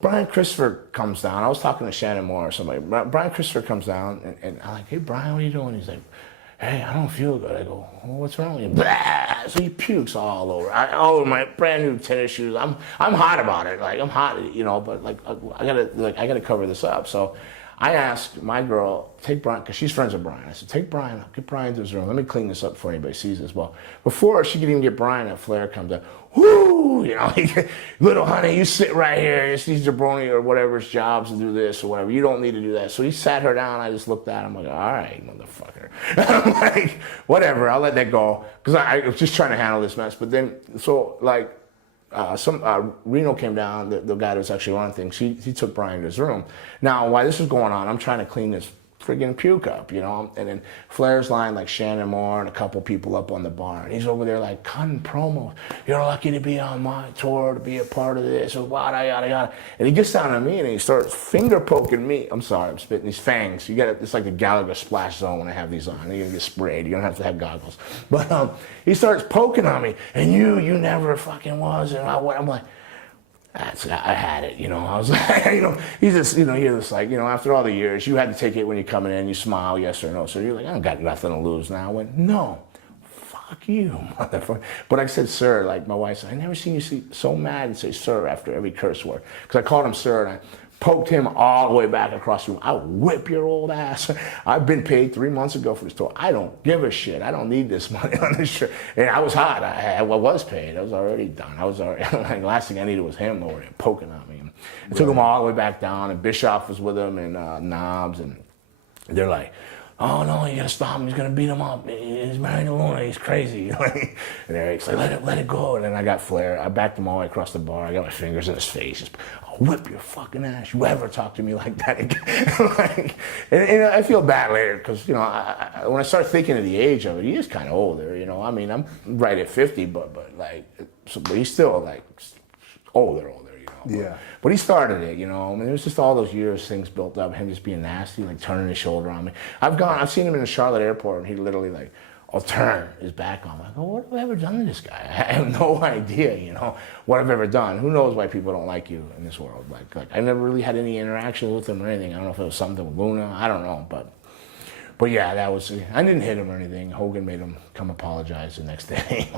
Brian Christopher comes down. I was talking to Shannon Moore or somebody. Brian Christopher comes down, and I'm like, hey, Brian, what are you doing? He's like, hey, I don't feel good. I go, well, what's wrong with you? Blah! So he pukes all over. All over my brand new tennis shoes. I'm hot about it. Like, I'm hot, you know, but like I gotta cover this up. So I asked my girl, take Brian, because she's friends with Brian. I said, take Brian up, get Brian to his room. Let me clean this up before anybody sees this. Well, before she could even get Brian, that Flair comes up. Whoo! You know, little honey, you sit right here. It's these jabroni or whatever's jobs to do this or whatever. You don't need to do that. So he sat her down. I just looked at him like, all right, motherfucker. I'm like, whatever, I'll let that go. Because I was just trying to handle this mess. But then, so like, Reno came down, the guy that was actually running things. He took Brian to his room. Now, while this was going on, I'm trying to clean this friggin' puke up, you know. And then Flair's lying like Shannon Moore and a couple people up on the bar. And he's over there like cutting promos. You're lucky to be on my tour, to be a part of this, or yada, yada, yada. And he gets down on me and he starts finger poking me. I'm sorry, I'm spitting these fangs. You get it, it's like the Gallagher splash zone when I have these on. You're gonna get sprayed. You don't have to have goggles. But he starts poking on me. And you never fucking was. And I'm like, I had it, you know. I was like, you know, he's just, you know, you're just like, you know, after all the years, you had to take it when you're coming in, you smile, yes or no. So you're like, I don't got nothing to lose now. I went, no, fuck you, motherfucker. But I said, sir, like my wife said, I never seen you so mad and say sir after every curse word. Because I called him sir and I poked him all the way back across the room. I'll whip your old ass. I've been paid 3 months ago for this tour. I don't give a shit. I don't need this money on this shirt. And I was hot. I was paid. I was already done. I was already, like, the last thing I needed was him over there poking on me. I took him all the way back down, and Bischoff was with him, and Knobs, and they're like, oh no, you gotta stop him, he's gonna beat him up. He's married to Luna, he's crazy. And Eric's like, let it go. And then I got Flair, I backed him all the way across the bar, I got my fingers in his face. Just, I'll whip your fucking ass. You ever talk to me like that again? Like, and I feel bad later, because, you know, when I start thinking of the age of it, he is kind of older, you know. I mean, I'm right at 50, but like, but he's still like older. Yeah. But he started it, you know. I mean, it was just all those years things built up, him just being nasty, like turning his shoulder on me. I've seen him in the Charlotte airport, and he literally like, I'll turn his back on me. I go, what have I ever done to this guy? I have no idea, you know, what I've ever done. Who knows why people don't like you in this world? Like I never really had any interaction with him or anything. I don't know if it was something with Luna. I don't know, but yeah, that was, I didn't hit him or anything. Hogan made him come apologize the next day.